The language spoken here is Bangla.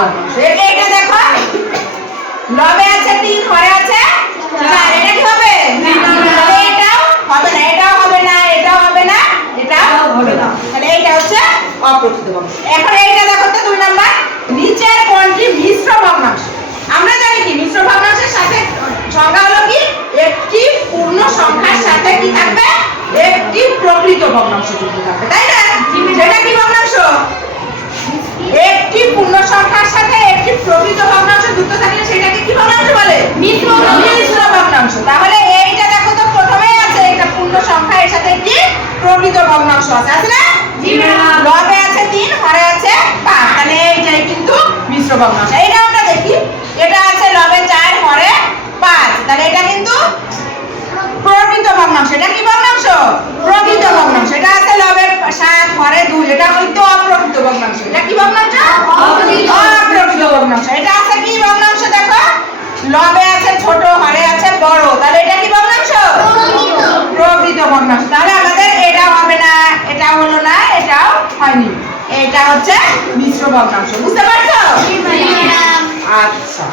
ভগ্নাংশ। এটা দেখো লবে আছে 3 হরে আছে 4, এটা কি হবে? এটাও হবে না, এটাও হবে না, এটাও হবে না, এটাও হবে না, তাহলে এইটা হচ্ছে অপ্রকৃত ভগ্নাংশ। এখন এইটা দেখো তো 2 নাম্বার, নিচের কোনটি মিশ্র ভগ্নাংশ? আমরা জানি কি মিশ্র ভগ্নাংশের সাথে সংজ্ঞা হলো কি একটি পূর্ণ সংখ্যার সাথে কি থাকবে? একটি প্রকৃত ভগ্নাংশ যুক্ত থাকবে, তাই না? যেটা কি ভগ্নাংশ? একটি পূর্ণ সংখ্যার সাথে একটি প্রকৃত ভগ্নাংশ যুক্ত থাকলে সেটাকে কি ভগ্নাংশ বলে? মিশ্র ভগ্নাংশ। তাহলে এইটা দেখো তো প্রথমেই আছে একটা পূর্ণ সংখ্যা এর সাথে একটি প্রকৃত ভগ্নাংশ আছে, আছে না? জি ম্যাম। লবে আছে 3 হরে আছে 5, তাহলে এইটাই কিন্তু মিশ্র ভগ্নাংশ। এইটা আমরা দেখি, এটা আছে লবে 4 হরে 5, তাহলে এটা কিন্তু প্রকৃত ভগ্নাংশ। এটা কি ভগ্নাংশ? প্রকৃত ভগ্নাংশ। এটা আছে লবে 7 হরে 2, এটা হয়তো অপ্রকৃত ভগ্নাংশ। এটা কি ভগ্নাংশ? অপ্রকৃত ভগ্নাংশ। এটা আছে কি ভগ্নাংশ? দেখো লবে আছে ছোট হরে আছে বড়, তাহলে এটা কি ভগ্নাংশ? প্রকৃত ভগ্নাংশ। তাহলে আমাদের এটা হবে না, এটা হলো না, এটাও হয়নি, এটা হচ্ছে মিশ্র ভগ্নাংশ। বুঝতে পারছো? আচ্ছা।